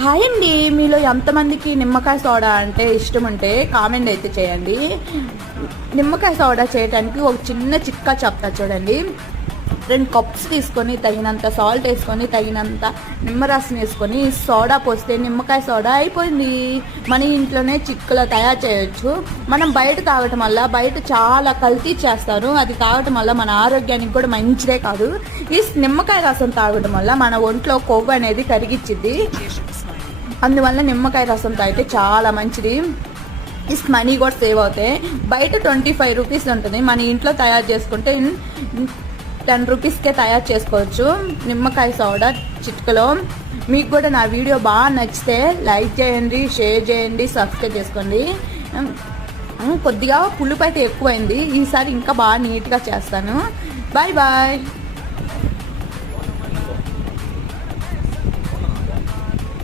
Hi అండి, మీలో ఎంతమందికి నిమ్మకాయ సోడా అంటే ఇష్టం ఉంటే కామెంట్ అయితే చేయండి. నిమ్మకాయ సోడా చేయడానికి ఒక చిన్న చిట్కా చెప్తా చూడండి. 2 కప్స్ తీసుకొని తగినంత సాల్ట్ వేసుకొని తగినంత నిమ్మరసం వేసుకొని సోడా పోస్తే నిమ్మకాయ సోడా అయిపోయింది. మన ఇంట్లోనే చిక్కులో తయారు చేయొచ్చు. మనం బయట తాగటం వల్ల బయట చాలా కల్తీ చేస్తారు. అది తాగటం వల్ల మన ఆరోగ్యానికి కూడా మంచిదే కాదు. ఈ నిమ్మకాయ రసం తాగటం వల్ల మన ఒంట్లో కొవ్వు అనేది కరిగిచ్చిద్ది. అందువల్ల నిమ్మకాయ రసం తాగితే చాలా మంచిది. మనీ కూడా సేవ్ అవుతాయి. బయట 25 రూపీస్ ఉంటుంది, మన ఇంట్లో తయారు చేసుకుంటే 10 రూపీస్కే తయారు చేసుకోవచ్చు నిమ్మకాయ సోడా చిట్కలో. మీకు కూడా నా వీడియో బాగా నచ్చితే లైక్ చేయండి, షేర్ చేయండి, సబ్స్క్రైబ్ చేసుకోండి. కొద్దిగా పులుపు అయితే ఎక్కువైంది, ఈసారి ఇంకా బాగా నీట్గా చేస్తాను. Bye bye.